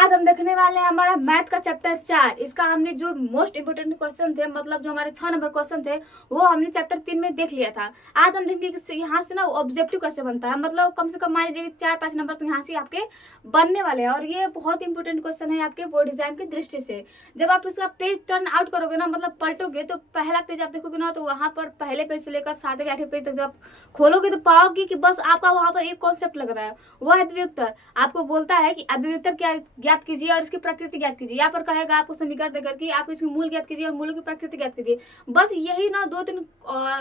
आज हम देखने वाले हैं हमारा मैथ का चैप्टर 4। इसका हमने जो मोस्ट इंपोर्टेंट क्वेश्चन थे, मतलब जो हमारे 6 नंबर क्वेश्चन थे, वो हमने चैप्टर 3 में देख लिया था। आज हम देखेंगे कि यहाँ से ना ऑब्जेक्टिव कैसे बनता है, मतलब कम से कम मान लीजिए 4-5 नंबर तो यहाँ से आपके बनने वाले हैं। और ये बहुत इंपॉर्टेंट क्वेश्चन है आपके बोर्ड एग्जाम की दृष्टि से। जब आप इसका पेज टर्न आउट करोगे ना, मतलब पलटोगे, तो पहला पेज आप देखोगे ना, तो वहाँ पर पहले पेज से लेकर 7वें 8वें पेज तक जब आप खोलोगे तो पाओगे कि बस आपका वहाँ पर एक कॉन्सेप्ट लग रहा है, वो है अभिव्यक्तर। आपको बोलता है कि अभिव्यक्तर क्या ज्ञात कीजिए और इसकी प्रकृति ज्ञात कीजिए। यहाँ पर कहेगा आपको समीकरण देकर कि आप इसकी मूल ज्ञात कीजिए और मूलों की प्रकृति ज्ञात कीजिए। बस यही ना 2-3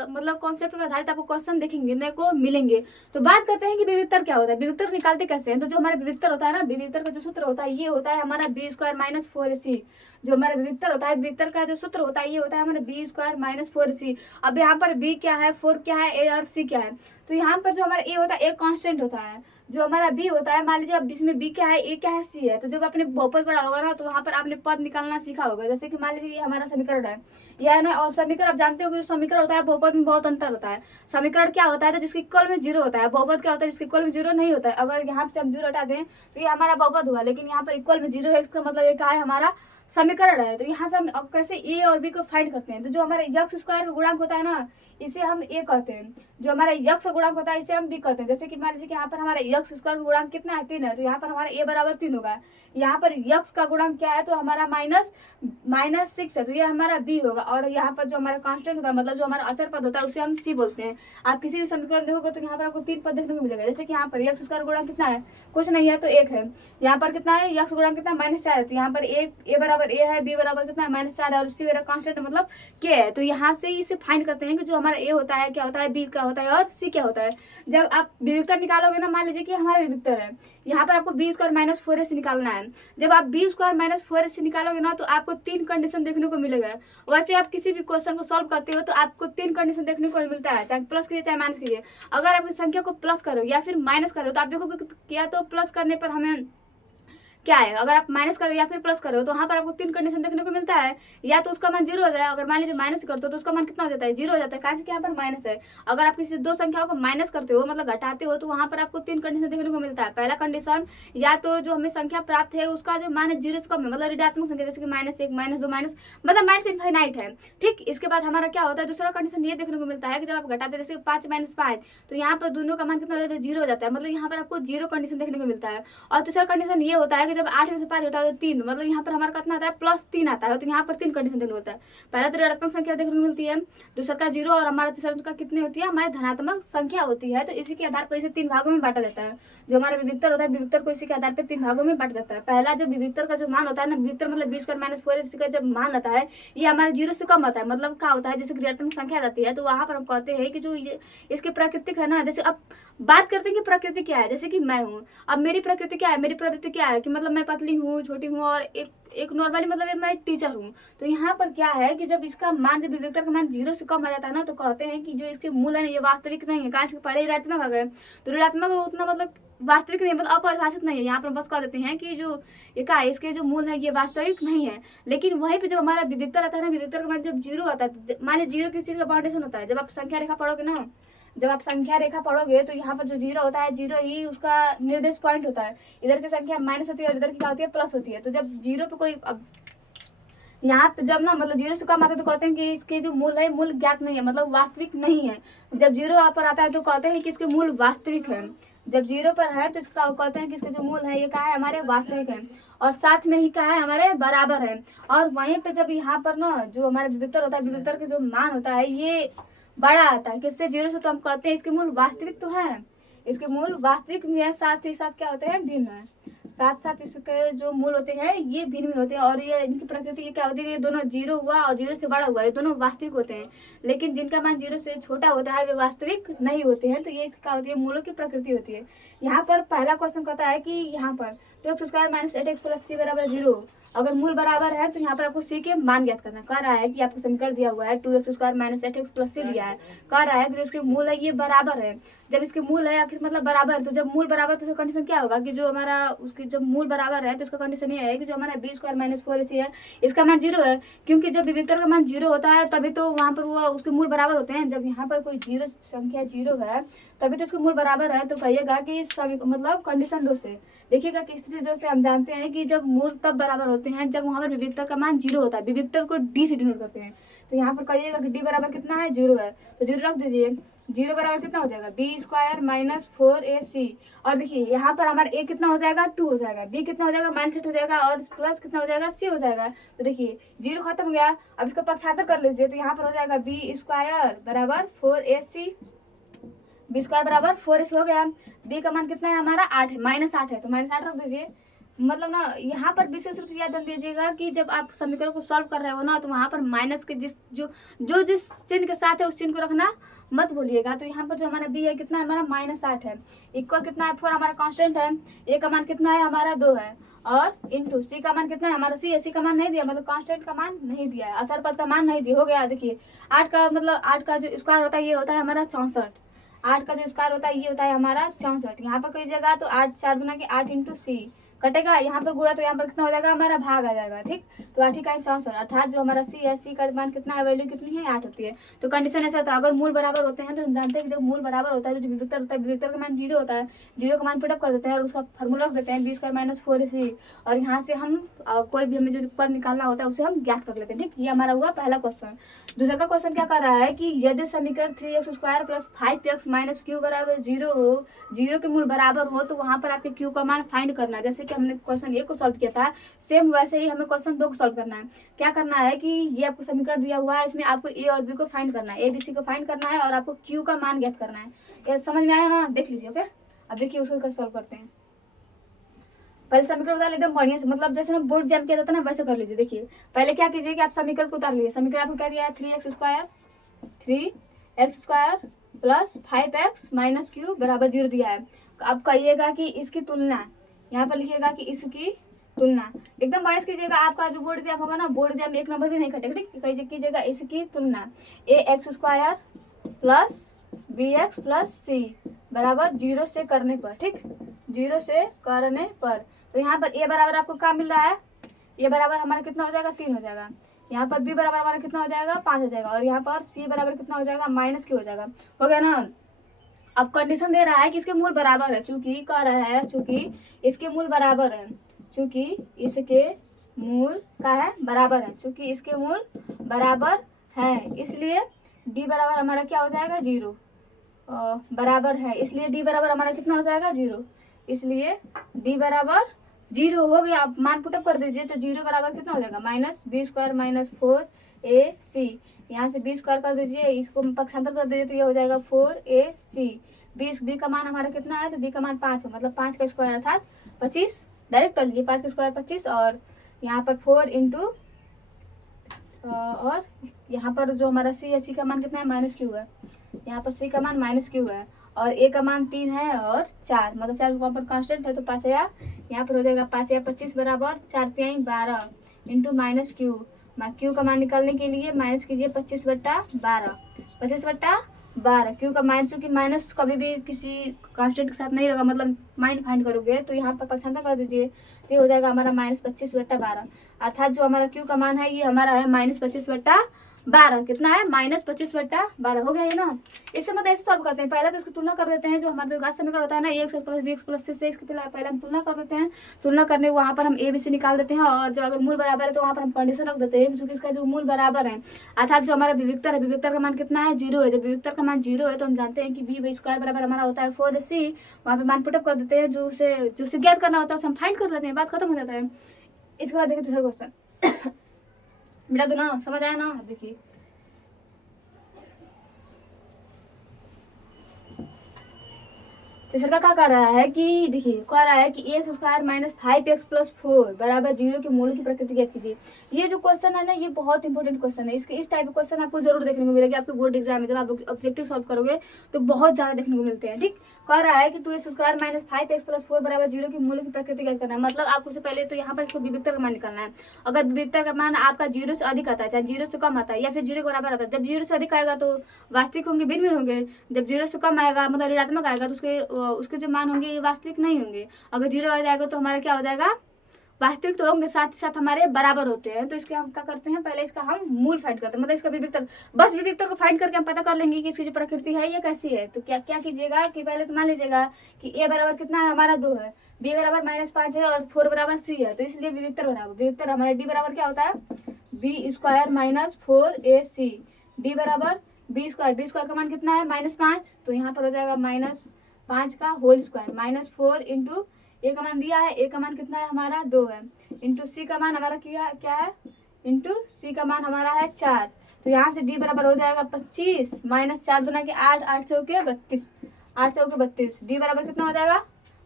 मतलब कॉन्सेप्ट पर आधारित आपको क्वेश्चन देखेंगे को मिलेंगे। तो बात करते हैं कि विविक्तर क्या होता है, विविक्तर निकालते कैसे हैं। तो जो हमारा विविक्तर होता है ना, विविक्तर का जो सूत्र होता है ये होता है हमारा बी स्क्वायर माइनस 4ac। जो हमारा विविक्तर होता है, विविक्तर का जो सूत्र होता है ये होता है हमारा बी स्क्वायर माइनस 4ac। अब यहाँ पर बी क्या है, 4 क्या है, ए और सी क्या है। तो यहाँ पर जो हमारा ए होता है, ए कांस्टेंट होता है। जो हमारा बी होता है, मान लीजिए अब इसमें बी क्या है, ए क्या है, सी है। तो जब आपने बहुपद पढ़ा होगा ना, तो वहां पर आपने पद निकालना सीखा होगा। जैसे कि मान लीजिए ये हमारा समीकरण है, यह है ना। और समीकरण आप जानते हो कि जो समीकरण होता है बहुपद में बहुत अंतर होता है। समीकरण क्या होता है, तो जिसके इक्वल में 0 होता है। बहुपद क्या होता है, जिसके इक्वल में 0 नहीं होता है। अगर यहाँ से हम 0 हटा दें तो ये हमारा बहुपद हुआ, लेकिन यहाँ पर इक्वल में 0 है, इसका मतलब ये क्या है, हमारा समीकरण है। तो यहाँ से हम अब कैसे ए और बी को फाइंड करते हैं। तो जो हमारे यक्ष स्क्वायर का गुणांक होता है ना, इसे हम ए कहते हैं। जो हमारा यक्ष गुणांक होता है इसे हम बी कहते हैं। जैसे कि मान लीजिए कि यहाँ पर हमारा यक्ष स्क्वायर का गुणांक कितना है, 3 है। तो यहाँ पर हमारा ए बराबर 3 होगा। यहाँ पर यक्ष का गुणांक क्या है, तो हमारा -6 है, तो ये हमारा बी होगा। और यहाँ पर जो हमारा कांस्टेंट होता है, मतलब जो हमारा अचर पद होता है, उसे हम सी बोलते हैं। आप किसी भी समीकरण देखोगे तो यहाँ पर आपको 3 पद देखने को मिलेगा। जैसे कि यहाँ पर यक्ष स्क्वायर गुणांक कितना है, कुछ नहीं है तो 1 है। यहाँ पर कितना है, यक्ष गुणांक कितना है, -4 है। तो यहाँ पर ए बराबर ए है, बी बराबर कितना है, -4 है, और सी मेरा कांस्टेंट मतलब के है। तो यहाँ से इसे फाइंड करते हैं कि जो हमारा ए होता है क्या होता है, बी क्या होता है और सी क्या होता है। जब आप विविक्तर निकालोगे ना, मान लीजिए कि हमारा विविक्तर है, यहाँ पर आपको बी स्क्वायर माइनस 4ac निकालना है। जब आप बी स्क्वायर माइनस 4ac निकालोगे ना, तो आपको 3 कंडीशन देखने को मिलेगा। वैसे आप किसी भी क्वेश्चन को सॉल्व करते हो तो आपको 3 कंडीशन देखने को मिलता है, चाहे प्लस कीजिए चाहे माइनस कीजिए। अगर आपकी संख्या को प्लस करो या फिर माइनस करो, तो आप देखोगे क्या, तो प्लस करने पर हमें क्या है, अगर आप माइनस करो या फिर प्लस करो, तो वहां पर आपको 3 कंडीशन देखने को मिलता है। या तो उसका मान 0 हो जाए, अगर मान लीजिए माइनस करते हो तो उसका मान कितना हो जाता है, 0 हो जाता है, कैसे कि यहाँ पर माइनस है। अगर आप किसी 2 संख्याओं को माइनस करते हो, मतलब घटाते हो, तो वहां पर आपको 3 कंडीशन देखने को मिलता है। पहला कंडीशन, या तो जो हमें संख्या प्राप्त है उसका जो मान 0 से कम है, मतलब ऋणात्मक संख्या, जैसे कि -1 -2 मतलब माइनस इनफाइनाइट है। ठीक, इसके बाद हमारा क्या होता है, दूसरा कंडीशन ये देखने को मिलता है कि जब आप घटाते हो, जैसे 5 - 5, तो यहाँ पर दोनों का मान कितना हो जाता है, 0 हो जाता है, मतलब यहाँ पर आपको 0 कंडीशन देखने को मिलता है। और तीसरा कंडीशन ये होता है कि जब 8 में से 5 घटाओ तो 3, मतलब यहाँ पर हमारा कितना आता है, +3 आता है। तो यहाँ पर 3 कंडीशन देखने को मिलता है। पहला तो ऋणात्मक संख्या देखने को मिलती है, दूसरा का 0, और हमारा तीसरा का कितनी होती है, हमारी धनात्मक संख्या होती है। तो इसी के आधार पर इसे 3 भागों में बांटा जाता है। जो हमारा विविक्तर होता है, विविक्तर को इसी के आधार पर 3 भागों में बांटा जाता है। पहला जो विविक्तर का जो मान होता है ना, विविक्तर मतलब बी स्क्वायर माइनस 4ac का जब मान आता है, ये हमारे 0 से कम आता है। मतलब क्या होता है, जैसे ऋणात्मक संख्या जाती है, तो वहां पर हम कहते हैं कि जो ये इसकी प्राकृतिक है ना, जैसे अब बात करते हैं कि प्रकृति क्या है। जैसे कि मैं हूँ, अब मेरी प्रकृति क्या है, मेरी प्रवृत्ति क्या है कि मतलब मैं पतली हूँ, छोटी हूँ, और एक नॉर्मली मतलब मैं टीचर हूँ। तो यहाँ पर क्या है कि जब इसका मान, जब विविक्तर का मान 0 से कम आ जाता है ना, तो कहते हैं कि जो इसके मूल है ना, ये वास्तविक नहीं है। कारण पहले ऋणात्मक आ गए, तो ऋणात्मक उतना मतलब वास्तविक नहीं, मतलब अपरिभाषित नहीं है। यहाँ पर बस कह देते हैं कि जो ये क्या है, इसके जो मूल है ये वास्तविक नहीं है। लेकिन वहीं पे जब हमारा विविक्तर आता है ना, विविक्तर का मान जब 0 आता है, तो मान लीजिए 0 किस चीज का फाउंडेशन होता है। जब आप संख्या रेखा पढ़ोगे ना, जब आप संख्या रेखा पढ़ोगे, तो यहाँ पर जो 0 होता है, 0 ही उसका निर्देश पॉइंट होता है। इधर की संख्या माइनस होती है और इधर की क्या होती है, प्लस होती है। तो जब 0 पे कोई, अब यहाँ पे जब ना मतलब 0 से कम आता है, तो कहते हैं कि इसके जो मूल है, मूल ज्ञात नहीं है, मतलब वास्तविक नहीं है। जब 0 पर आता है तो कहते हैं कि इसके मूल वास्तविक है। जब 0 पर है तो इसका कहते हैं कि इसके जो मूल है ये क्या है, हमारे वास्तविक है, और साथ में ही क्या है, हमारे बराबर है। और वहीं पे जब यहाँ पर ना जो हमारा विविक्तर होता है, विविक्तर का जो मान होता है ये बड़ा आता है किससे, 0 से, तो हम कहते हैं इसके मूल वास्तविक तो है, इसके मूल वास्तविक भी है, साथ ही साथ क्या होते हैं, भिन्न है। साथ साथ इसके जो मूल होते हैं ये भिन्न भिन्न होते हैं। और ये इनकी प्रकृति ये क्या होती है, ये दोनों 0 हुआ और 0 से बड़ा हुआ, ये दोनों वास्तविक होते हैं। लेकिन जिनका मान 0 से छोटा होता है वे वास्तविक नहीं होते हैं। तो ये क्या होती है, मूलों की प्रकृति होती है। यहाँ पर पहला क्वेश्चन कहता है कि यहाँ पर 2x² - 8x + c = 0। अगर मूल बराबर है तो यहाँ पर आपको c के मान ज्ञात करना। कह रहा है कि आपको समीकरण दिया हुआ है 2x² - 8x + c दिया है, कह रहा है कि जो इसके मूल है ये बराबर है। जब इसके मूल है आखिर मतलब बराबर है, तो जब मूल बराबर तो कंडीशन क्या होगा कि जो हमारा उसकी जब मूल बराबर है तो इसका कंडीशन ये है कि जो हमारा बी स्क्वायर माइनस 4ac है इसका मान 0 है, क्योंकि जब विविक्तर का मान 0 होता है तभी तो वहाँ पर वो उसके मूल बराबर होते हैं। जब यहाँ पर कोई जीरो संख्या 0 है तभी तो इसके मूल बराबर है। तो कहिएगा कि सभी मतलब कंडीशन 2 से देखिएगा कि स्थिति 2 से हम जानते हैं कि जब मूल तब बराबर होते हैं जब वहाँ पर विविक्तर का मान 0 होता है, विविक्तर को डी से डिनोट करते हैं। तो यहाँ पर कहिएगा कि डी बराबर कितना है 0 है, तो 0 रख दीजिए। 0 बराबर कितना हो जाएगा बी स्क्वायर माइनस 4ac, और देखिए यहाँ पर हमारा a कितना हो जाएगा 2 हो जाएगा, b कितना हो जाएगा -8 हो जाएगा और प्लस कितना हो जाएगा c हो जाएगा। तो देखिए 0 खत्म हो गया, अब इसका पक्षांतर कर लीजिए तो यहाँ पर हो जाएगा बी स्क्वायर बराबर 4ac, बी स्क्वायर बराबर 4ac हो गया। b का मान कितना है हमारा 8 है, -8 है तो -8 रख दीजिए। मतलब ना यहाँ पर विशेष रूप से याद दीजिएगा कि जब आप समीकरण को सॉल्व कर रहे हो ना तो वहाँ पर माइनस के जिस चिन्ह के साथ है उस चिन्ह को रखना मत भूलिएगा। तो यहाँ पर जो हमारा बी है कितना है हमारा -8 है, इक्वल कितना है 4 हमारा कांस्टेंट है, ए का मान कितना है हमारा 2 है, और इंटू सी का मान कितना है हमारा सी का मान नहीं दिया, मतलब कांस्टेंट का मान नहीं दिया है, अचर पद का मान नहीं दिया। हो गया देखिए 8 का मतलब 8 का जो स्क्वायर होता है ये होता है हमारा 64, 8 का जो स्क्वायर होता है ये होता है हमारा 64। यहाँ पर कीजिएगा तो 8 4 गुना के 8 इंटू सी कटेगा, यहाँ पर गुणा तो यहाँ पर कितना हो जाएगा हमारा भाग आ जाएगा। ठीक, तो 8 का 64 अर्थात जो हमारा सी है सी का मान कितना है वैल्यू कितनी है 8 होती है। तो कंडीशन ऐसा होता है अगर मूल बराबर होते हैं तो हम जानते हैं कि जब मूल बराबर होता है तो जो विविक्तर होता है विविक्तर का मान 0 होता है, 0 का मान पुटअप कर देते हैं और उसका फार्मूला रख देते हैं बी स्क्वायर माइनस 4ac, और यहाँ से हम कोई भी हमें जो पद निकालना होता है उसे हम ज्ञात कर लेते हैं। ठीक, ये हमारा हुआ पहला क्वेश्चन। दूसरा का क्वेश्चन क्या कर रहा है कि यदि समीकरण 3x square plus 5x minus Q बराबर 0 हो, 0 के मूल बराबर हो तो वहां पर आपके क्यू का मान फाइंड करना है। जैसे कि हमने क्वेश्चन 1 को सॉल्व किया था सेम वैसे ही हमें क्वेश्चन 2 को सॉल्व करना है। क्या करना है कि ये आपको समीकरण दिया हुआ है, इसमें आपको ए और बी को फाइंड करना है, ए बी सी को फाइंड करना है और आपको क्यू का मान ज्ञात करना है। ये समझ में आया ना, देख लीजिए। ओके, अब देखिए उसको सॉल्व करते हैं। पहले समीकरण उतार एकदम बढ़िया से, मतलब जैसे ना बोर्ड जैम किया जाता है ना वैसे कर लीजिए। देखिए पहले क्या कीजिए कि आप समीकरण को उतार लीजिए। समीकरण आपको क्या दिया है 3x square plus 5x minus Q बराबर 0 दिया है। अब कहिएगा कि इसकी तुलना, यहाँ पर लिखिएगा कि इसकी तुलना एकदम बढ़िया कीजिएगा। आपका जो बोर्ड एग्जाम होगा ना बोर्ड एग्जाम में 1 नंबर भी नहीं कटेगा। ठीक, कीजिएगा इसकी तुलना ax square plus bx plus c बराबर 0 से करने पर। ठीक, 0 से करने पर तो यहाँ पर a बराबर आपको क्या मिल रहा है, a बराबर हमारा कितना हो जाएगा 3 हो जाएगा, यहाँ पर b बराबर हमारा कितना हो जाएगा 5 हो जाएगा, और यहाँ पर c बराबर कितना हो जाएगा -q हो जाएगा। हो गया ना। अब कंडीशन दे रहा है कि इसके मूल बराबर है, चूंकि कह रहा है चूंकि इसके मूल बराबर है, चूंकि इसके मूल का है बराबर है, चूंकि इसके मूल बराबर है इसलिए d बराबर हमारा क्या हो जाएगा 0 बराबर है, इसलिए d बराबर हमारा कितना हो जाएगा 0, इसलिए d बराबर 0 हो गया। आप मान पुटअप कर दीजिए तो 0 बराबर कितना हो जाएगा minus B square minus 4ac, यहाँ से बी स्क्वायर कर दीजिए, इसको पक्षांतर कर दीजिए तो ये हो जाएगा 4ac। बी का मान हमारा कितना है तो बी का मान 5 है, मतलब 5 का स्क्वायर अर्थात 25, डायरेक्ट कर लीजिए 5 का स्क्वायर 25, और यहाँ पर 4 इंटू और यहाँ पर जो हमारा सी का मान कितना है -q है, यहाँ पर सी का मान -q है और ए का मान 3 है और 4, मतलब 4 वहाँ पर कांस्टेंट है तो 5 या यहाँ पर हो जाएगा 5 या 25 बराबर 4 तिहाई 12 इंटू -q। क्यू का मान निकालने के लिए माइनस कीजिए 25/12, 25/12। क्यू का माइनस, क्योंकि माइनस कभी भी किसी कांस्टेंट के साथ नहीं होगा, मतलब माइन फाइंड करोगे तो यहाँ पर पक्षांतर कर दीजिए तो ये हो जाएगा हमारा -25/12, अर्थात जो हमारा क्यू का मान है ये हमारा है -25/12। कितना है -25/12 हो गया ये ना। इससे मतलब ऐसे सॉल्व करते हैं, पहले तो इसकी तुलना कर देते हैं, जो हमारा जो घात समीकरण होता है ना ax plus bx plus c से इसकी पहले हम तुलना कर देते हैं। तुलना करने वहाँ पर हम a b c निकाल देते हैं, और जब अगर मूल बराबर है तो वहाँ पर हम कंडीशन रख देते हैं क्योंकि इसका जो मूल बराबर है अर्थात जो हमारा विविक्तर है, विविक्तर का मान कितना है 0 है। जब विविक्तर का मान 0 है तो हम जानते हैं कि b स्क्वायर बराबर हमारा होता है 4ac, वहाँ पे मान पुटअप कर देते हैं, जो उसे ज्ञात करना होता है उसे हम फाइंड कर लेते हैं, बात खत्म हो जाता है। इसके बाद देखिए दूसरा क्वेश्चन बेटा तो ना समझ आया ना। देखिए तीसरा क्या कर रहा है कि देखिए कह रहा है कि x square minus 5x plus 4 बराबर 0 के मूल की प्रकृति ज्ञात कीजिए। ये जो क्वेश्चन है ना ये बहुत इंपॉर्टेंट क्वेश्चन है। इसके इस टाइप के क्वेश्चन आपको जरूर देखने को मिलेगा आपके बोर्ड एग्जाम में। जब आप ऑब्जेक्टिव सॉल्व करोगे तो बहुत ज्यादा देखने को मिलते हैं। ठीक, कह रहा है कि 2x square minus 5x plus 4 बराबर 0 के मूल की प्रकृति ज्ञात करना है। मतलब आपको से पहले तो यहाँ पर इसको विविधता का मान निकालना है। अगर विविधता का मान आपका 0 से अधिक आता है, चाहे 0 से कम आता है या फिर 0 के बराबर आता है, जब 0 से अधिक आएगा तो वास्तविक होंगे, भिन्न भिन्न होंगे। जब 0 से कम आएगा मतलब ऋणात्मक आएगा तो उसके जो मान होंगे ये वास्तविक नहीं होंगे। अगर 0 आ जाएगा तो हमारा क्या हो जाएगा, वास्तविक तो होंगे, साथ ही साथ हमारे बराबर होते हैं। तो इसके हम क्या करते हैं, पहले इसका हम मूल फाइंड करते हैं, मतलब इसका विविधता, बस विविधता को फाइंड करके हम पता कर लेंगे कि इसकी जो प्रकृति है ये कैसी है। तो क्या क्या कीजिएगा कि पहले तो मान लीजिएगा कि ए बराबर कितना है हमारा 2 है, बी बराबर -5 है और 4 बराबर सी है। तो इसलिए विविधता हमारा डी बराबर क्या होता है, B square minus 4ac। D बराबर बी स्क्वायर का मान कितना है -5, तो यहाँ पर हो जाएगा -5 का होल स्क्वायर माइनस 4 इंटू ए का मान दिया है, ए का मान कितना है हमारा 2 है, इंटू सी का मान हमारा क्या है, इंटू सी का मान हमारा है 4। तो यहाँ से डी बराबर हो जाएगा 25 माइनस 4 दूना के 8, 8 चौके 32, 8 चौके 32। डी बराबर कितना हो जाएगा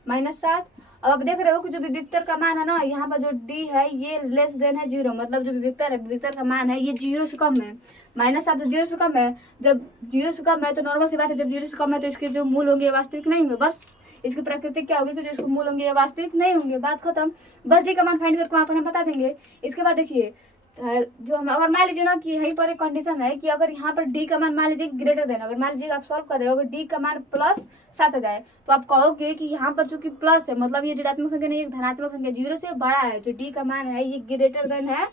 -7। अब आप देख रहे हो कि जो विविधतर का मान है ना, यहाँ पर जो डी है ये लेस देन है 0, मतलब जो विविधतर का मान है ये 0 से कम है। -7 तो 0 से कम है, जब 0 से कम है तो नॉर्मल सी बात है, जब 0 से कम है तो इसके जो मूल होंगे वास्तविक नहीं होंगे। बस इसकी प्रकृति क्या होगी, तो जो इसको मूल होंगे ये वास्तविक नहीं होंगे, बात खत्म। बस डी का मान फाइंड करके वहाँ पर हम बता देंगे। इसके बाद देखिए जो हम अगर मान लीजिए ना कि यहीं पर एक कंडीशन है कि अगर यहाँ पर डी का मान मान लीजिए ग्रेटर देन, अगर मान लीजिए आप सॉल्व कर रहे हो, अगर डी का मान +7 आ जाए तो आप कहोगे कि यहाँ पर चूंकि प्लस है मतलब ये ऋणात्मक संख्या नहीं, एक धनात्मक संख्या 0 से बड़ा है, जो डी का मान है ये ग्रेटर देन है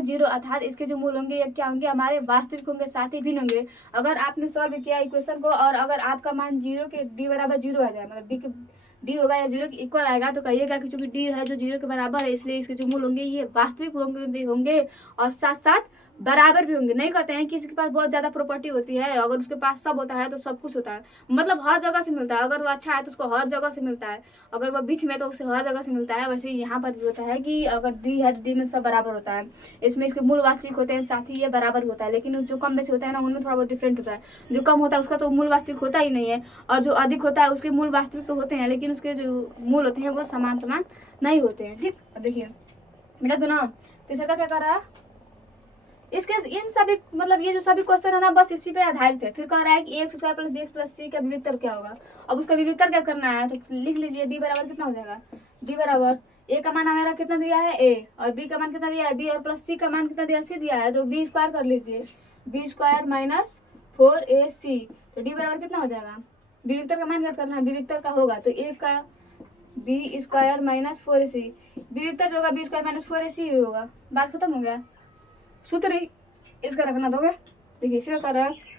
0, अर्थात इसके जो मूल होंगे ये क्या होंगे, हमारे वास्तविक होंगे, साथ ही भिन्न होंगे। अगर आपने सॉल्व किया इक्वेशन को और अगर आपका मान 0 के डी बराबर 0 आ जाए, मतलब डी होगा या 0 के इक्वल आएगा, तो कहिएगा कि चूंकि डी है जो 0 के बराबर है इसलिए इसके जो मूल होंगे ये वास्तविक होंगे और साथ साथ बराबर भी होंगे। नहीं कहते हैं कि किसी के पास बहुत ज्यादा प्रॉपर्टी होती है, अगर उसके पास सब होता है तो सब कुछ होता है, मतलब हर जगह से मिलता है। अगर वो अच्छा है तो उसको हर जगह से मिलता है, अगर वो बीच में तो उसे हर जगह से मिलता है। वैसे यहाँ पर भी होता है कि अगर डी है तो डी में सब बराबर होता है, इसमें इसके मूल वास्तविक होते हैं, साथ ही ये बराबर भी होता है। लेकिन जो कम बेसी होता है ना उनमें थोड़ा बहुत डिफरेंट होता है। जो कम होता है उसका तो मूल वास्तविक होता ही नहीं है, और जो अधिक होता है उसके मूल वास्तविक तो होते हैं, लेकिन उसके जो मूल होते हैं वो समान नहीं होते हैं। ठीक, देखिए बेटा दोनों तीसरा का क्या कर रहा है, इसके इन सभी मतलब ये जो सभी क्वेश्चन है ना बस इसी पे आधारित है। फिर कह रहा है कि x square plus b plus c का विविधतर क्या होगा। अब उसका विविधतर क्या करना है, तो लिख लीजिए डी बराबर कितना हो जाएगा, डी बराबर ए का मान हमारा कितना दिया है ए, और बी का मान कितना दिया है बी, और प्लस सी का मान कितना दिया सी दिया है, तो बी स्क्वायर कर लीजिए, बी स्क्वायर माइनस 4ac। तो डी बराबर कितना हो जाएगा, विविधतर का मान क्या करना है, विविधतर का होगा तो ए का बी स्क्वायर माइनस 4ac, विविधतर जो होगा बी स्क्वायर माइनस 4ac ही होगा। बात खत्म हो गया, सूत्र ही इसका रखना दोगे। देखिए फिर कर रहा है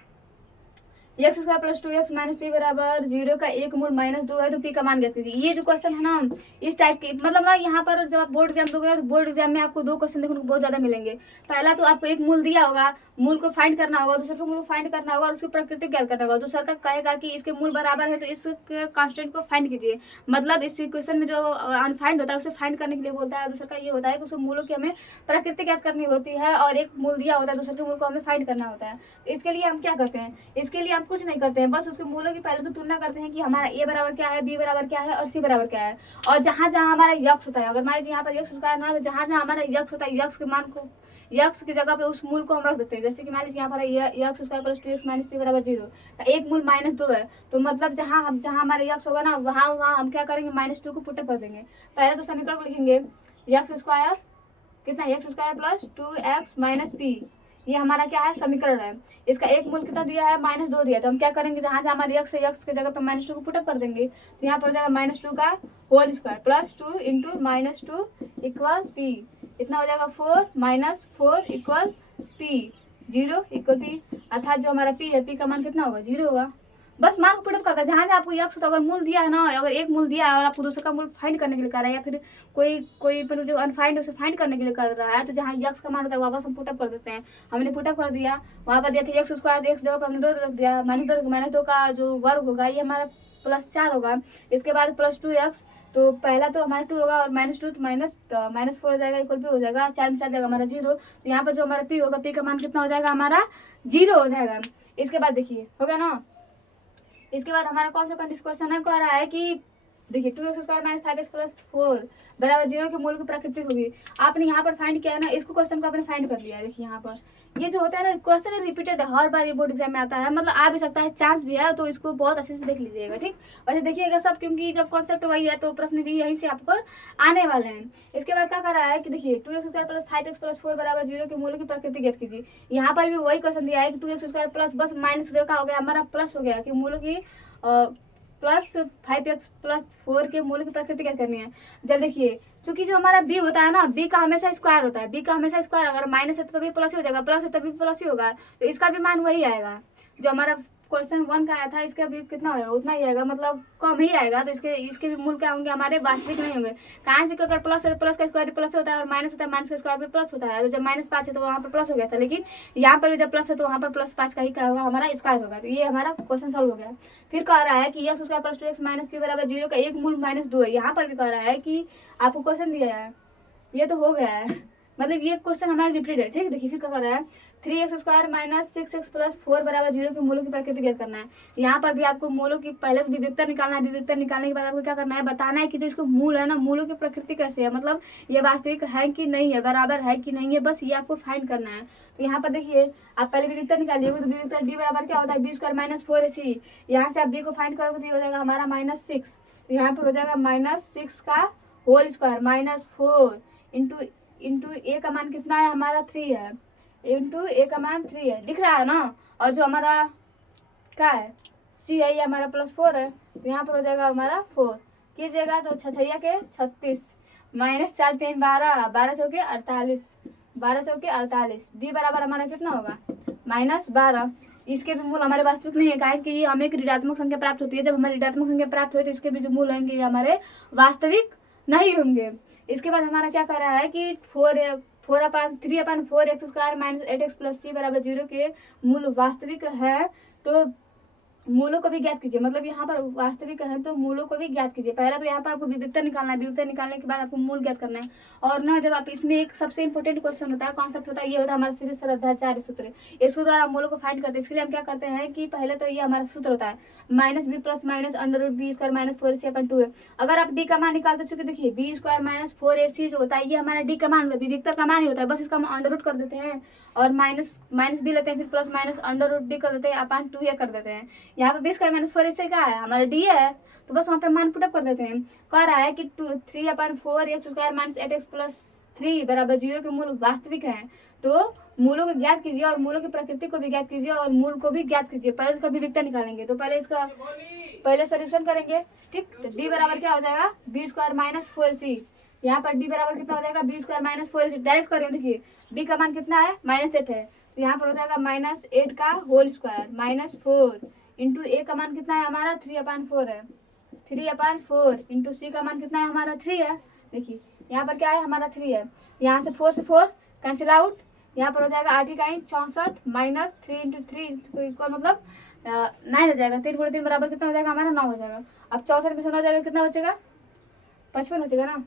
x square plus 2x minus P बराबर 0 का एक मूल -2 है, तो पी का मान ज्ञात कीजिए। ये जो क्वेश्चन है ना इस टाइप के, मतलब ना यहाँ पर जब आप बोर्ड एग्जाम दोगे ना तो बोर्ड एग्जाम में आपको 2 क्वेश्चन देखने को बहुत ज्यादा मिलेंगे। पहला तो आपको एक मूल दिया होगा, मूल को फाइंड करना होगा, दूसरे को मूल को फाइंड करना होगा और उसकी प्रकृति ज्ञात करना होगा। दूसरा का कहेगा कि इसके मूल बराबर है तो इस कांस्टेंट को फाइंड कीजिए, मतलब इस इक्वेशन में जो अनफाइंड होता है उसे फाइंड करने के लिए बोलता है। दूसरा का ये होता है कि उसके मूलों की हमें प्रकृति ज्ञात करनी होती है, और एक मूल दिया होता है दूसरे के मूल को हमें फाइंड करना होता है। तो इसके लिए हम क्या करते हैं, इसके लिए हम कुछ नहीं करते हैं, बस उसके मूलों की पहले तो तुलना करते हैं कि हमारा ए बराबर क्या है, बी बराबर क्या है और सी बराबर क्या है। और जहां जहां हमारा यक्स होता है, अगर मान लीजिए यहाँ पर यक्स स्क्वायर ना, तो जहां जहां हमारा यक्स होता है यक्स के मान को, यक्स की जगह पे उस मूल को हम रख देते हैं। जैसे कि मान लीजिए यहाँ पर x square plus 2x minus P बराबर 0, तो एक मूल -2 है, तो मतलब जहां हमारा यक्स होगा ना वहां हम क्या करेंगे, -2 को पुटअप कर देंगे। पहले तो समीकरण को लिखेंगे यक्स स्क्वायर कितना, x square plus 2x minus P, ये हमारा क्या है समीकरण है। इसका एक मूल कितना दिया है -2 दिया, तो हम क्या करेंगे जहां जहां हमारे यक्स है यक्स के जगह पे -2 को पुटअप कर देंगे। तो यहाँ पर जाएगा -2 का whole square plus 2 into -2 equal P, इतना हो जाएगा 4 - 4 इक्वल पी, 0 इक्वल पी, अर्थात जो हमारा पी है पी का मान कितना होगा 0 होगा। बस मान को पुटअप करता है, जहाँ आपको यक्स होता है, अगर मूल दिया है ना, अगर एक मूल दिया है और आपको दूसरे का मूल फाइंड करने के लिए कर रहा है, या फिर कोई पर जो अनफाइंड है उसे फाइंड करने के लिए कर रहा है, तो जहाँ यक्स का मान होता है वापस हम पुटअप कर देते हैं। हमने पुटअप कर दिया, वहाँ पर दिया था एक्स स्क्वायर, एक्स जगह पर हमने 2 रख दिया, -2 का जो वर्ग होगा ये हमारा +4 होगा। इसके बाद +2x, तो पहला तो हमारा 2 होगा और -2 तो -4 हो जाएगा, इक्वल पी हो जाएगा, 4 में 4 जाएगा हमारा 0। तो यहाँ पर जो हमारा पी होगा, पी का मान कितना हो जाएगा हमारा 0 हो जाएगा। इसके बाद देखिए हो गया ना, इसके बाद हमारा कौन सा क्वेश्चन है, कह रहा है कि देखिए 2x² माइनस 5x प्लस 4 बराबर 0 के मूल की प्रकृति होगी। आपने यहाँ पर फाइंड किया है ना, इसको क्वेश्चन को आपने फाइंड कर लिया है। देखिए यहाँ पर ये जो होता है ना, क्वेश्चन रिपीटेड हर बार ये बोर्ड एग्जाम में आता है, मतलब आ भी सकता है, चांस भी है, तो इसको बहुत अच्छे से देख लीजिएगा, ठीक। वैसे देखिएगा सब, क्योंकि जब कॉन्सेप्ट वही है तो प्रश्न भी यहीं से आपको आने वाले हैं। इसके बाद क्या कर रहा है कि देखिए 2x² प्लस 5x प्लस 4 बराबर 0 के मूल की प्रकृति ज्ञात कीजिए। यहाँ पर भी वही क्वेश्चन दिया है कि 2x² प्लस बस माइनस का हो गया, हमारा प्लस हो गया कि मूल की प्लस 5x प्लस 4 के मूल की प्रकृति क्या करनी है। जब देखिए चूंकि जो हमारा b होता है ना, b का हमेशा स्क्वायर होता है, b का हमेशा स्क्वायर, अगर माइनस है तो भी प्लस ही हो जाएगा, प्लस है तो भी प्लस ही होगा, तो इसका भी मान वही आएगा जो हमारा क्वेश्चन 1 का आया था। इसका भी कितना होगा, उतना ही आएगा, मतलब कम ही आएगा। तो इसके भी मूल क्या होंगे, हमारे वास्तविक नहीं होंगे। कहाँ से, अगर प्लस है तो प्लस का स्क्वायर प्लस होता है, और माइनस होता है माइनस का स्क्वायर भी प्लस होता है। तो जब -5 है तो वहाँ पर प्लस हो गया था, लेकिन यहाँ पर भी जब प्लस है तो वहाँ पर +5 का ही क्या होगा, हमारा स्क्वायर होगा। तो ये हमारा क्वेश्चन सॉल्व हो गया। फिर कह रहा है कि x² plus 2x minus p बराबर 0 का एक मूल -2 है। यहाँ पर भी कह रहा है कि आपको क्वेश्चन दिया है, ये तो हो गया है, मतलब ये क्वेश्चन हमारा रिपीट है, ठीक। देखिए फिर क्या कर रहा है, 3x² माइनस 6x प्लस 4 बराबर 0 के मूलों की प्रकृति ज्ञात करना है। यहाँ पर भी आपको मूलों की पहले विविधता निकालना है, विविधता निकालने के बाद आपको क्या करना है, बताना है कि जो इसको मूल है ना, मूलों की प्रकृति कैसे है, मतलब ये वास्तविक है कि नहीं है, बराबर है कि नहीं है, बस ये आपको फाइंड करना है। तो यहाँ पर देखिए आप पहले विविधता निकालिएगा, तो विविधता d बराबर क्या होता है, b² माइनस 4ac। यहाँ से आप b को फाइंड करोगे तो ये हो जाएगा हमारा -6, तो यहाँ पर हो जाएगा -6 का whole square minus 4 into a का मान कितना है, हमारा 3 है, इंटू a का मान 3 है, दिख रहा है ना। और जो हमारा क्या है c है, ये हमारा +4 है, तो यहाँ पर हो जाएगा हमारा 4 कीजिएगा तो 6 के 36 -4 3 12 12 चौके 48 12 चौके 48 d बराबर हमारा कितना होगा -12। इसके भी मूल हमारे वास्तविक नहीं है, कारण कि ये हमें एक ऋणात्मक संख्या प्राप्त होती है। जब हमारी ऋणात्मक संख्या प्राप्त हुई तो इसके भी जो मूल होंगे ये हमारे वास्तविक नहीं होंगे। इसके बाद हमारा क्या कर रहा है कि 3/4x² minus 8x plus c बराबर 0 के मूल वास्तविक है, तो मूलों को भी ज्ञात कीजिए। मतलब यहाँ पर वास्तविक है तो मूलों को भी ज्ञात कीजिए। पहला तो यहाँ पर आपको विविधता निकालना है, विविधता निकालने के बाद आपको मूल ज्ञात करना है। और ना जब आप इसमें एक सबसे इंपॉर्टेंट क्वेश्चन होता है, कॉन्सेप्ट होता है, ये होता है हमारा सीरीज सरलता सूत्र। इसको द्वारा हम मूलों को फाइंड करते हैं। इसके लिए हम क्या करते हैं कि पहले तो ये हमारा सूत्र होता है -b plus minus √b² minus 4ac/2 है। अगर आप d का मान निकालते चुके देखिए b² माइनस 4ac जो होता है ये हमारा d का मान होता है, विविधता का मान ही होता है, बस इसका हम अंडर कर देते हैं और माइनस b लेते हैं, फिर प्लस माइनस √d कर देते हैं अपन 2a कर देते हैं। यहाँ पे b² माइनस 4ac क्या है, हमारा d है, तो बस वहाँ पे मान पुटअप कर देते हैं। कह रहा है कि 3/4x² माइनस 8x प्लस 3 बराबर 0 के मूल वास्तविक हैं, तो मूलों को ज्ञात कीजिए और मूलों की प्रकृति को भी ज्ञात कीजिए और मूल को भी ज्ञात कीजिए। पहले इसका विविधता निकालेंगे, तो पहले सॉल्यूशन करेंगे, ठीक। तो d बराबर क्या हो जाएगा b² माइनस 4c। यहाँ पर d बराबर कितना हो जाएगा b² माइनस 4c। डायरेक्ट करें, देखिए b का मान कितना है -8 है, तो यहाँ पर हो जाएगा -8 का whole square minus 4 into a का मान कितना है हमारा 3/4 है, 3/4 इंटू c का मान कितना है हमारा 3 है। देखिए यहाँ पर क्या है हमारा 3 है, यहाँ से 4 से 4 कैंसिल आउट, यहाँ पर हो जाएगा 8 इकाई 64 माइनस 3 इंटू 3 इक्वल मतलब 9 हो जाएगा। 3 × 3 बराबर कितना हो जाएगा हमारा 9 हो जाएगा। अब 64 में से 9 हो जाएगा कितना बचेगा 55 बचेगा ना,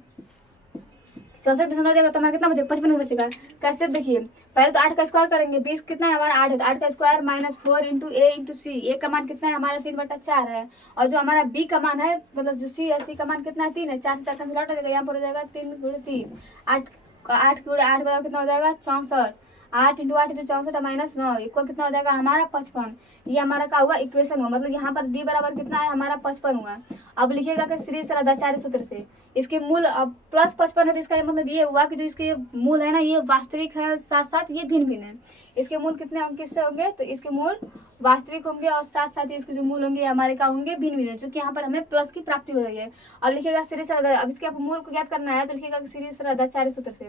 64 में से 9 हो जाएगा तो हमारा कितना बचेगा 55 बचेगा। कैसे देखिए पहले तो 8 का स्क्वायर करेंगे, 20 कितना है हमारा 8 है, तो 8 का square minus 4 into a into c. A का मान कितना है हमारा 3/4 है, और जो हमारा b का मान है मतलब जो c है, c का मान कितना है 3 है, 4 से 4 कैंसिल आउट हो जाएगा, यहाँ पर हो जाएगा 3 × 3 8 8 बराबर कितना हो जाएगा 64, 8 इंटू 8 इंटू 64 माइनस 9 इक्वल कितना हो जाएगा हमारा 55। ये हमारा क्या हुआ इक्वेशन हुआ, मतलब यहाँ पर d बराबर कितना है हमारा 55 हुआ। अब लिखिएगा कि सीरीज सरलताचार्य सूत्र से इसके मूल अब प्लस 55 है, तो इसका मतलब ये हुआ कि जो इसके मूल है ना ये वास्तविक है, साथ साथ ये भिन्न भिन्न है। इसके मूल कितने होंगे किससे होंगे, तो इसके मूल वास्तविक होंगे और साथ साथ ही इसके जो मूल होंगे हमारे क्या होंगे भिन्न भिन्न, जो कि यहाँ पर हमें प्लस की प्राप्ति हो रही है। अब लिखिएगा सीरीज सरलता, अब इसके आप मूल को ज्ञात करना है तो लिखिएगा सीरीज सरलताचार्य सूत्र से।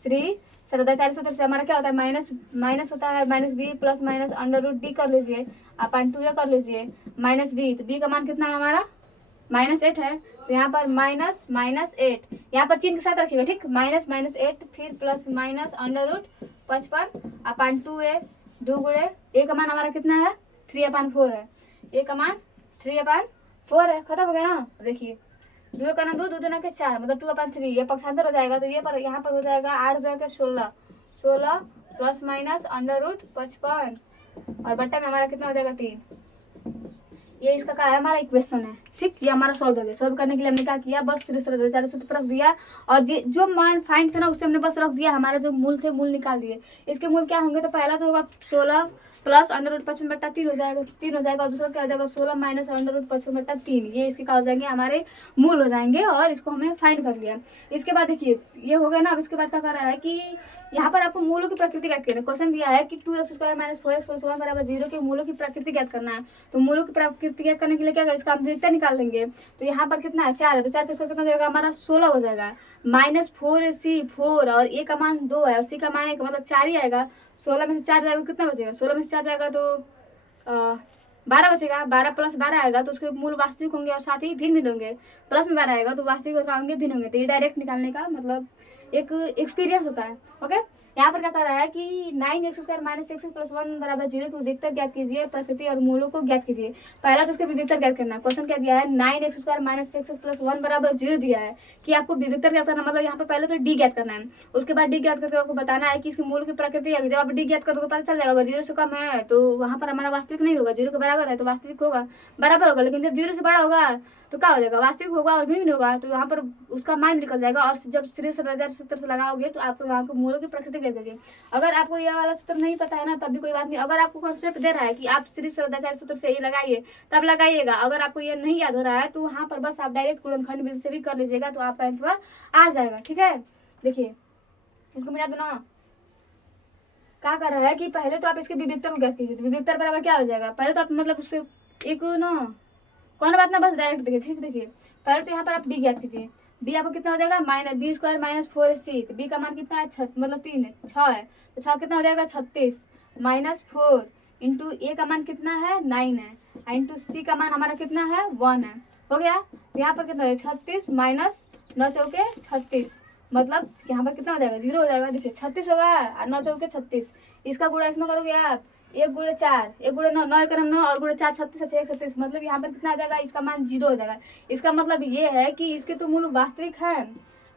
श्री सरलताचार्य सूत्र से हमारा क्या होता है माइनस होता है -b प्लस माइनस √d कर लीजिए अपन 2a कर लीजिए माइनस b, तो b का मान कितना है हमारा -8 है, तो यहाँ पर -8 यहाँ पर चिन्ह के साथ रखिएगा, ठीक। -8 फिर प्लस माइनस √55 अपन 2a 2 गुणे a का मान हमारा कितना है 3/4 है, a का मान 3/4 है, खत्म हो गया ना। देखिए 2 का नाम 2 2 दूना के 4 मतलब 2/3, ये पक्षांतर हो जाएगा, तो ये पर यहाँ पर हो जाएगा 8 के 16 प्लस माइनस √55 और बट्टा में हमारा कितना हो जाएगा 3। ये इसका क्या है, हमारा इक्वेशन है। ठीक, ये हमारा सॉल्व हो गया। सॉल्व करने के लिए हमने क्या किया, बस सूत्र पर रख दिया और जो मान फाइंड थे ना उससे हमने बस रख दिया, हमारा जो मूल थे मूल निकाल दिए। इसके मूल क्या होंगे, तो पहला तो होगा 16 प्लस √55/3 हो जाएगा, 3 हो जाएगा, और दूसरा क्या हो जाएगा 16 माइनस √55/3। ये इसके क्या हो जाएंगे, हमारे मूल हो जाएंगे, और इसको हमने फाइंड कर लिया। इसके बाद देखिए ये हो गया ना। अब इसके बाद क्या कर रहा है कि यहाँ पर आपको मूलों की प्रकृति ज्ञात करना है। क्वेश्चन दिया है कि 2x² - 4x + 1 = 0 के मूलों की प्रकृति ज्ञात करना है। तो मूलों की प्रकृति ज्ञात करने के लिए क्या करें, इसका हम विविधता निकाल लेंगे। तो यहाँ पर कितना है, 4 है, तो 4 के स्क्वायर कितना हो जाएगा, हमारा 16 हो जाएगा। -4c 4 और a का मान 2 है और c का मान 1, मतलब 4 ही आएगा। 16 में से 4 जाएगा तो कितना बचेगा, 16 में से 4 जाएगा तो 12 बचेगा। 12 + 12 आएगा तो उसके मूल वास्तविक होंगे और साथ ही भिन्न भिन्न होंगे। प्लस में 12 आएगा तो वास्तविक और होंगे भिन्न होंगे। तो ये डायरेक्ट निकालने का मतलब एक एक्सपीरियंस होता है। ओके, यहाँ पर क्या कर रहा है कि 9x² - 6x + 1 = 0 की विविधता ज्ञात कीजिए, प्रकृति और मूलों को ज्ञात कीजिए। पहला तो उसके विविधता ज्ञात करना है। क्वेश्चन क्या दिया है, 9x² - 6x + 1 = 0 दिया है कि आपको विविधता ज्ञात करना, मतलब यहाँ पर पहले तो डी ज्ञात करना है। उसके बाद डी ज्ञात करके आपको बताना है कि इसके मूल की प्रकृति है। जब आप डी ज्ञात करोगे पता चल जाएगा, 0 से कम है तो वहाँ पर हमारा वास्तविक नहीं होगा, 0 के बराबर है तो वास्तविक होगा, बराबर होगा। लेकिन जब 0 से बड़ा होगा तो क्या हो जाएगा, वास्तविक होगा और भिन्न होगा, तो यहाँ पर उसका मान निकल जाएगा। और जब श्री सूत्र से लगाओगे तो आपको वहाँ को मूलों की प्रकृति ज्ञात कीजिए। अगर आपको यह वाला सूत्र नहीं पता है ना तब भी कोई बात नहीं। अगर आपको कॉन्सेप्ट दे रहा है कि आप श्री सूत्र से ये लगाइए तब लगाइएगा। अगर आपको ये नहीं याद हो रहा है तो वहाँ पर बस आप डायरेक्ट गुणनखंड विधि से भी कर लीजिएगा, तो आपका आंसर आ जाएगा। ठीक है, देखिए इसको मिला दो ना। क्या कर रहा है कि पहले तो आप इसके विविधता को ज्ञात कीजिए। तो विविधता बराबर क्या हो जाएगा, पहले तो आप मतलब उससे एक ना कौन बात ना, बस डायरेक्ट देखिए। ठीक, देखिए पहले तो यहाँ पर आप डी ज्ञात कीजिए। डी आपको कितना हो जाएगा, -b² - 4c। तो b का मान कितना है, मतलब 3 है, 6 है, तो 6 कितना हो जाएगा 36 -4 इंटू a का मान कितना है 9 है, इंटू c का मान हमारा कितना है 1 है। हो गया, तो यहाँ पर कितना है 36 माइनस 9 चौके 36, मतलब यहाँ पर कितना हो जाएगा 0 हो जाएगा। देखिए 36 होगा और 9 चौके 36, इसका गुणा इसमें करोगे आप 1 × 4 1 × 9 9 × 9 और 4 36 1 36, मतलब यहाँ पर कितना आ जाएगा, इसका मान 0 हो जाएगा। इसका मतलब ये है कि इसके तो मूल वास्तविक है,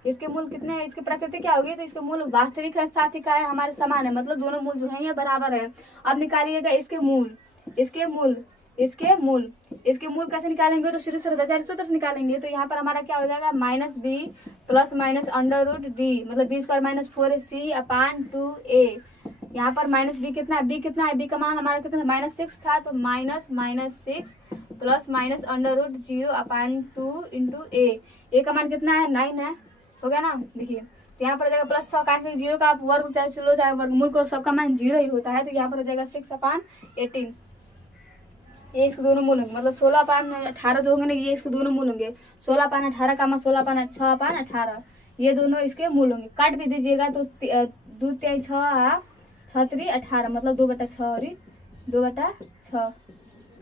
इसके मूल कितने हैं, इसकी प्रकृति क्या होगी, तो इसके मूल वास्तविक है, साथ ही क्या है हमारे समान है, मतलब दोनों मूल जो है ये बराबर है। अब निकालिएगा इसके मूल, इसके मूल इसके मूल इसके मूल कैसे निकालेंगे, तो श्री सूत्र से निकालेंगे। तो यहाँ पर हमारा क्या हो जाएगा -b प्लस माइनस √d, मतलब b² - 4c/2a। यहाँ पर -b कितना है, b कितना है, b का मान हमारा कितना है -6 था, तो -6 प्लस माइनस √0/2 इंटू a का मान कितना है 9 है। हो गया ना, देखिए तो यहाँ पर हो जाएगा +6 का 0 का आप वर्ग चाहे चलो चाहे वर्गमूल को सबका मान 0 ही होता है, तो यहाँ पर हो जाएगा 6/18। ये इसके दोनों मूल होंगे, मतलब 16/18 जो होंगे ना ये इसके दोनों मूल होंगे। 16/18 का मान 16/6/18, ये दोनों इसके मूल होंगे। काट भी दीजिएगा तो 2 × 6 6 × 18, मतलब 2/6 और 2/6,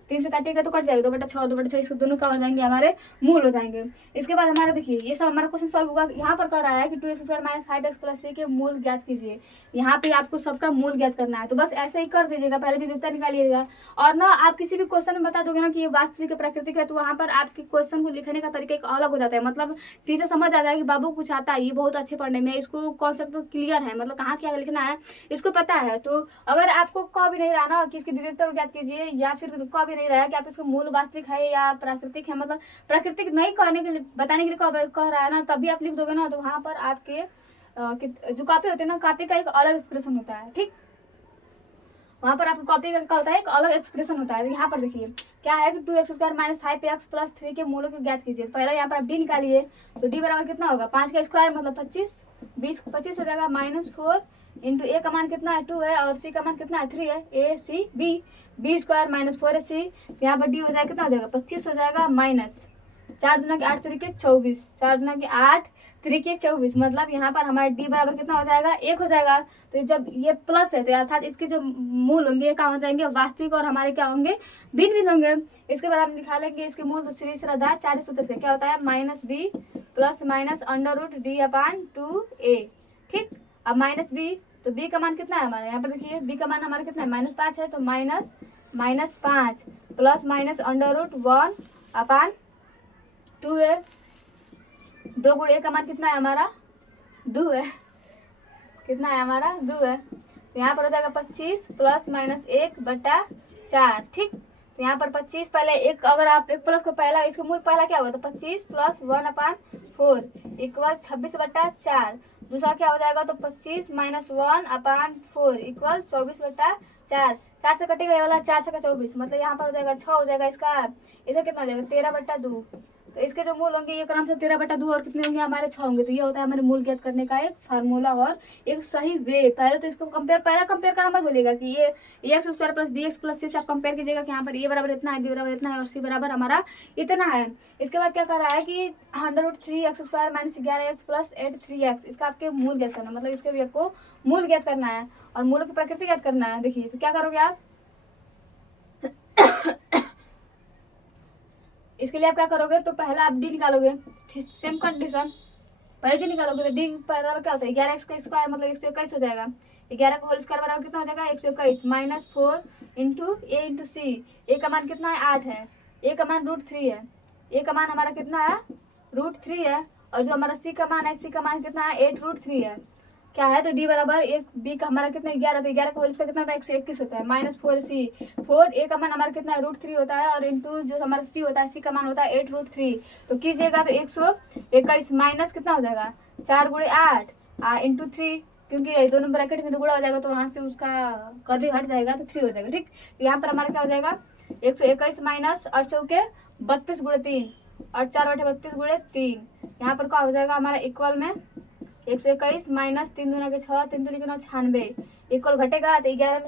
3 से काटिएगा तो कट जाएगा 2/6 2/6, इसके दोनों का हो जाएंगे हमारे मूल हो जाएंगे। इसके बाद हमारा देखिए ये सब हमारा क्वेश्चन सॉल्व होगा। यहाँ पर कह रहा है कि 2x² - 5x + c के मूल ज्ञात कीजिए। यहाँ पे आपको सबका मूल ज्ञात करना है, तो बस ऐसे ही कर दीजिएगा, पहले विविधता निकालिएगा। और ना आप किसी भी क्वेश्चन में बता दोगे ना कि ये वास्तविक प्राकृतिक है, तो वहाँ पर आपके क्वेश्चन को लिखने का तरीका एक अलग हो जाता है, मतलब टीचर समझ आता है कि बाबू कुछ आता है, ये बहुत अच्छे पढ़ने में, इसको कॉन्सेप्ट क्लियर है, मतलब कहाँ क्या लिखना है इसको पता है। तो अगर आपको कह भी नहीं रहा ना कि इसकी विविधता को ज्ञात कीजिए, या फिर कह भी नहीं रहा है कि आप इसको मूल वास्तविक है या प्राकृतिक है, मतलब प्राकृतिक नहीं कहने के लिए बताने के लिए कह रहा है ना, तभी आप लिख दोगे ना, तो वहाँ पर आपके जो कॉपी होते हैं ना, कॉपी का एक अलग एक्सप्रेशन होता है। ठीक, वहाँ पर आपकी कॉपी का क्या होता है, एक अलग एक्सप्रेशन होता है। यहाँ पर देखिए क्या है कि 2x² - 5x + 3 के मूलों को ज्ञात कीजिए। पहले यहाँ पर आप डी निकालिए, तो डी बराबर कितना होगा 5 का स्क्वायर मतलब 25, 25 हो जाएगा -4 इंटू a का मान कितना है 2 है और c का मान कितना है 3 है, b² - 4c। यहाँ पर डी हो जाएगा कितना हो जाएगा 25 हो जाएगा माइनस 4 × 8 = 24, 4 × 8 = 24, मतलब यहाँ पर हमारा डी बराबर कितना हो जाएगा 1 हो जाएगा। तो जब ये प्लस है तो अर्थात इसके जो मूल होंगे ये क्या हो जाएंगे वास्तविक, और हमारे क्या होंगे भिन्न भिन्न होंगे। इसके बाद हम निकालेंगे इसके मूल, तो श्री श्रद्धा 4 सूत्र से क्या होता है -b प्लस माइनस √d/2a। ठीक, अब -b, तो b का मान कितना है हमारा, यहाँ पर देखिए b का मान हमारा कितना है -5 है, तो -5 प्लस माइनस √1/2 है, 2 × a का मान कितना है हमारा 2 है, कितना है हमारा 2 है, तो यहाँ पर हो जाएगा 25 प्लस माइनस 1/4। ठीक, तो यहाँ पर 25 पहले एक, अगर आप एक प्लस को पहला इसका मूल पहला क्या होगा, तो 25 प्लस 1/4 इक्वल 26/4। दूसरा क्या हो जाएगा, तो 25 माइनस 1/4 इक्वल 24/4। 4 से कटेगा ये वाला, 4 से का 24, मतलब यहाँ पर हो जाएगा 6 हो जाएगा इसका। इसका कितना हो जाएगा 13/2। तो इसके जो मूल होंगे ये क्रम से 13/2 और कितने होंगे हमारे 6 होंगे। तो ये होता है हमारे मूल ज्ञात करने का एक फार्मूला और एक सही वे। पहले तो इसको पहला कंपेयर करना मत बोलेगा कि ये x square plus b x plus c से आप कंपेयर कीजिएगा कि यहाँ पर ए बराबर इतना है, बी बराबर इतना है और सी बराबर हमारा इतना है। इसके बाद क्या कर रहा है कि 100√3x² minus 11x plus 8 3x, इसका आपके मूल ज्ञात करना, मतलब इसके भी आपको मूल ज्ञात करना है और मूलों की प्रकृति ज्ञात करना है। देखिए तो क्या करोगे आप, इसके लिए आप क्या करोगे, तो पहला आप डी निकालोगे, सेम कंडीशन, पहले डी निकालोगे तो डी बराबर क्या होता है 11x का स्क्वायर मतलब 121 हो जाएगा। 11 का होल स्क्वायर बराबर कितना हो जाएगा 121 minus 4 into A into c. A का मान कितना है 8 है, ए का मान √3 है, ए का मान हमारा कितना है √3 है और जो हमारा सी का मान है, सी का मान कितना है 8√3 है। क्या है तो डी बराबर एक, बी का हमारा कितना 11, तो 11 का होल स्क्वायर कितना होता है 121 होता है माइनस 4c 4, ए का मान हमारा कितना है √3 होता है और इंटू जो हमारा सी होता है, सी का मान होता है 8√3। तो कीजिएगा तो 121 माइनस कितना हो जाएगा 4 × 8 इंटू 3, क्योंकि ये दोनों ब्रैकेट में तो गुणा हो जाएगा तो वहाँ से उसका कर्ली हट जाएगा तो 3 हो जाएगा। ठीक, तो यहाँ पर हमारा क्या हो जाएगा 121 माइनस 8 चौके 32 × 3 और 4/32 × 3। यहाँ पर क्या हो जाएगा हमारा इक्वल में 121 माइनस 3 दूना के 6, 3 दूनी के 9 96 इक्वल घटेगा तो 11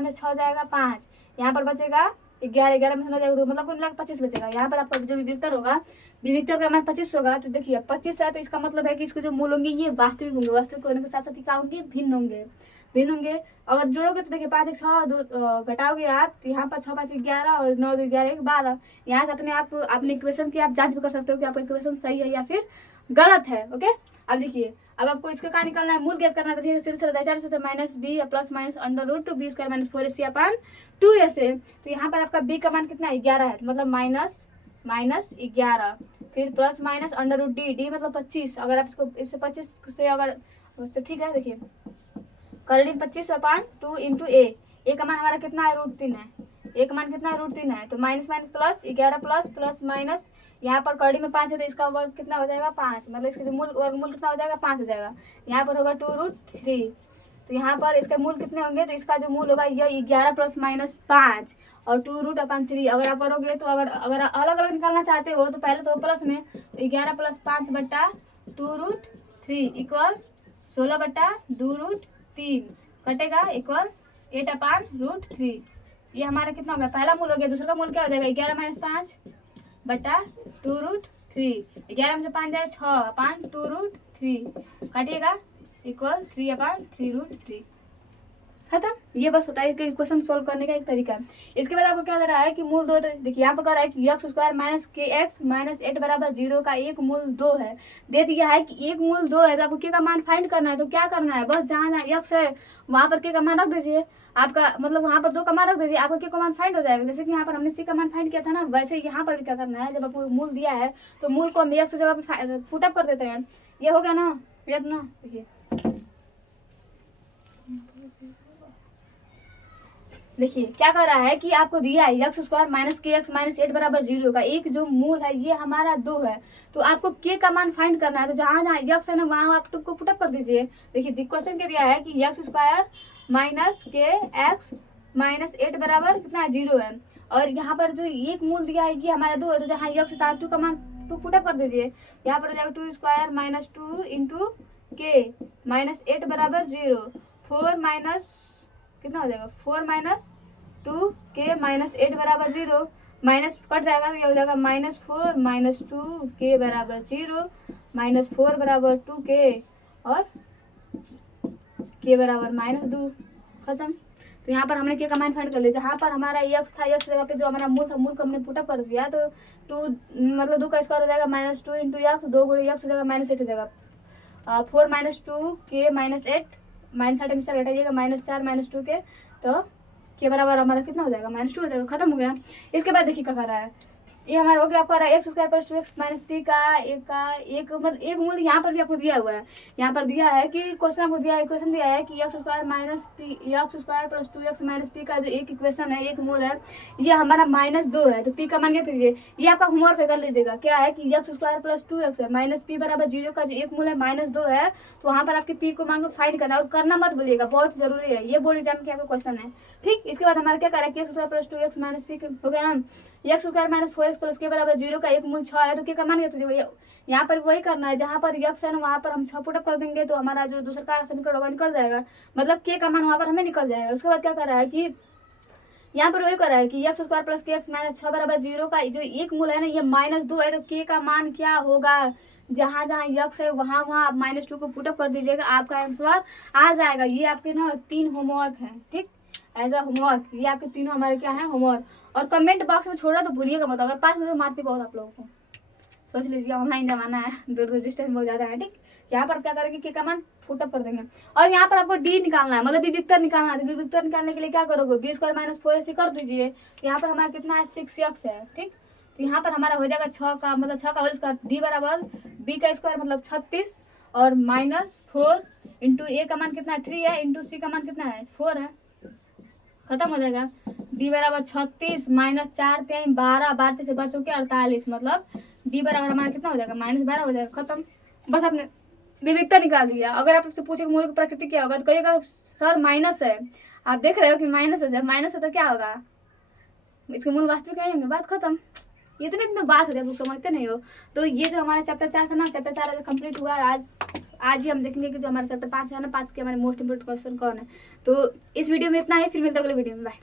में 6 जाएगा 5, यहाँ पर बचेगा 11 में 9 जाएगा 2, मतलब कुल मिला 25 बचेगा। यहाँ पर आपका जो विविक्तर होगा, विविक्तर का मान 25 होगा। तो देखिए 25 है तो इसका मतलब है कि इसके जो मूल होंगे ये वास्तविक होंगे, वास्तविक होने के साथ साथ क्या होंगे भिन्न होंगे। अगर जोड़ोगे तो देखिए 5 1 6 घटाओगे आप तो यहाँ पर 6 5 11 और 9 2 11 12। यहाँ से अपने इक्वेशन की आप जांच भी कर सकते हो कि आपका इक्वेशन सही है या फिर गलत है। ओके, अब देखिए अब आपको इसका क्या निकालना है, मूल ज्ञात करना है। तो ठीक है, सिलसिला 4 minus B plus minus √2b² minus 4ac/2a से। तो यहाँ पर आपका b का मान कितना है 11 है, तो मतलब माइनस 11 फिर प्लस माइनस √d मतलब 25। अगर आप इसको इससे 25 से अगर तो ठीक है, देखिए करंट 25/2 इंटू ए का मान हमारा कितना है √3 है, ए का मान कितना है √3 है, तो minus minus plus 11 plus plus minus, यहाँ पर कड़ी में 5 है तो इसका वर्ग कितना हो जाएगा 5, मतलब इसका जो वर्गमूल कितना हो जाएगा 5 हो जाएगा। यहाँ पर होगा 2√3, तो यहाँ पर इसके मूल कितने होंगे, तो इसका जो मूल होगा ये 11 प्लस माइनस 5 और 2√3। अगर आप करोगे तो अगर अलग अलग निकालना चाहते हो तो पहले तो प्लस में 11 प्लस 5/2√3 इक्वल 16/2√3 कटेगा इक्वल 8/√3। ये हमारा कितना होगा पहला मूल हो गया। दूसरा का मूल क्या हो जाएगा 11 माइनस 5/2√3, 11 में से 5 जाए 6/2√3 काटिएगा इक्वल 3/3√3। खत्म। ये बस होता है कि क्वेश्चन सोल्व करने का एक तरीका। इसके बाद आपको क्या दे रहा है कि मूल 2, देखिए यहाँ पर कह रहा है कि x² माइनस kx माइनस 8 बराबर 0 का एक मूल 2 है। दे दिया है कि एक मूल 2 है तो आपको k का मान फाइंड करना है। तो क्या करना है, बस जहाँ x है वहाँ पर k का मान रख दीजिए, आपका मतलब वहाँ पर 2 का मान रख दीजिए, आपका k का मान फाइंड हो जाएगा। जैसे कि यहाँ पर हमने c का मान फाइंड किया था ना, वैसे यहाँ पर भी क्या करना है, जब आपको मूल दिया है तो मूल को हम x जगह पर पुटअप कर देते हैं। ये हो गया ना, देखिए क्या कर रहा है कि आपको दिया है x² माइनस kx माइनस 8 बराबर 0 का एक जो मूल है ये हमारा 2 है। तो आपको k का मान फाइंड करना है। तो जहाँ जहाँ x है ना वहाँ आप टुक को पुटअप कर दीजिए। देखिए क्वेश्चन क्या दिया है कि x² माइनस kx माइनस 8 बराबर कितना है 0 है और यहाँ पर जो एक मूल दिया है ये हमारा 2 है। तो जहाँ x था 2 का मान टुक पुटअप कर दीजिए। यहाँ पर हो जाएगा 2² माइनस 2 इंटू k माइनस 8 बराबर 0, 4 माइनस कितना हो जाएगा 4 माइनस 2k माइनस 8 बराबर 0, माइनस कट जाएगा तो ये हो जाएगा -4 माइनस 2k बराबर 0 माइनस 4 बराबर 2k और k बराबर -2। खत्म। तो यहाँ पर हमने k का मान फाइंड कर लिया। जहाँ पर हमारा x था x जगह पे जो हमारा मूल था मूल को हमने पुटअप कर दिया। तो 2 मतलब 2 का स्क्वायर हो जाएगा -2 इंटू x, 2 × x हो जाएगा -8 हो जाएगा। 4 माइनस 2k माइनस 8 माइनस 8 में से घटाइएगा -4 माइनस 2k, तो के बराबर हमारा कितना हो जाएगा -2 हो जाएगा। खत्म हो गया। इसके बाद देखिए क्या कर रहा है, ये हमारा हो गया आपका x square plus 2x minus P का एक मतलब एक मूल यहाँ पर भी आपको दिया हुआ है। यहाँ पर दिया है कि क्वेश्चन आपको दिया है, इक्वेशन दिया है कि x square minus P x square plus 2x minus P का जो एक इक्वेशन है, एक मूल है, ये हमारा -2 है। तो पी का मान क्या कीजिए, ये आपका होमवर्क कर लीजिएगा। क्या है कि एक्स स्क्वायर प्लस 2x है माइनस पी बराबर 0 का जो एक मूल है -2 है। तो वहाँ पर आपके पी को मान को फाइंड करना, और करना मत बोलिएगा, बहुत जरूरी है, ये बोर्ड एग्जाम के आपका क्वेश्चन है। ठीक, इसके बाद हमारा क्या करें कि x square plus 2x minus P हो गया ना, x square minus 4x plus के बराबर 0 का एक मूल 6 है। तो क्या का मान क्या, यहाँ पर वही करना है, जहाँ पर x है ना वहाँ पर हम 6 पुटअप कर देंगे, तो हमारा जो दूसरा का समीकरण होगा निकल जाएगा, मतलब के का मान वहाँ पर हमें निकल जाएगा। उसके बाद क्या कर रहा है कि यहाँ पर वही कर रहा है कि एक्स स्क्वायर प्लस के एक्स माइनस 6 बराबर 0 का जो एक मूल है ना, ये -2 है। तो के का मान क्या होगा, जहाँ जहाँ यक्स है वहाँ वहाँ आप -2 को पुटअप कर दीजिएगा, आपका आंसर आ जाएगा। ये आपके ना 3 होमवर्क है, ठीक, एज अ होमवर्क ये आपके तीनों हमारे क्या है होमवर्क। और कमेंट बॉक्स में छोड़ा तो भूलिएगा मत, अगर 5 मिनट मारती बहुत आप लोगों को, सोच लीजिए ऑनलाइन जमाना है, दूर दूर डिस्टेंस बहुत ज़्यादा है। ठीक, यहाँ पर क्या करेंगे कि का मान पुटअप कर देंगे, और यहाँ पर आपको डी निकालना है, मतलब विविक्तर निकालना है। तो विविक्तर निकालने के लिए क्या करोगे, बी स्क्वायर माइनस 4ac कर दीजिए। यहाँ पर हमारा कितना है 6x है। ठीक, तो यहाँ पर हमारा हो जाएगा 6 का मतलब 6 का होल स्क्वायर, डी बराबर बी का स्क्वायर मतलब 36 और -4 इंटू ए का मान कितना है 3 है, इंटू सी का मान कितना है 4 है, खत्म हो जाएगा। डी बराबर 36 -4 3 12 12 से बच चुके 48, मतलब डी बराबर हमारा कितना हो जाएगा -12 हो जाएगा, खत्म। बस आपने विविधता निकाल दिया। अगर आप आपसे पूछे मूल की प्रकृति क्या होगा, तो कहिएगा सर माइनस है, आप देख रहे हो कि माइनस है, जब माइनस है तो क्या होगा, इसके मूल वास्तविक नहीं होंगे, बात खत्म। इतने में बात हो जाए, आप समझते नहीं हो। तो ये जो हमारा चैप्टर 4 था ना, चैप्टर 4 अगर कंप्लीट हुआ आज ही हम देखेंगे कि जो हमारा चैप्टर 5 है ना, 5 के हमारे मोस्ट इंपोर्टेंट क्वेश्चन कौन है। तो इस वीडियो में इतना ही, फिर मिलते हैं अगले वीडियो में, बाय।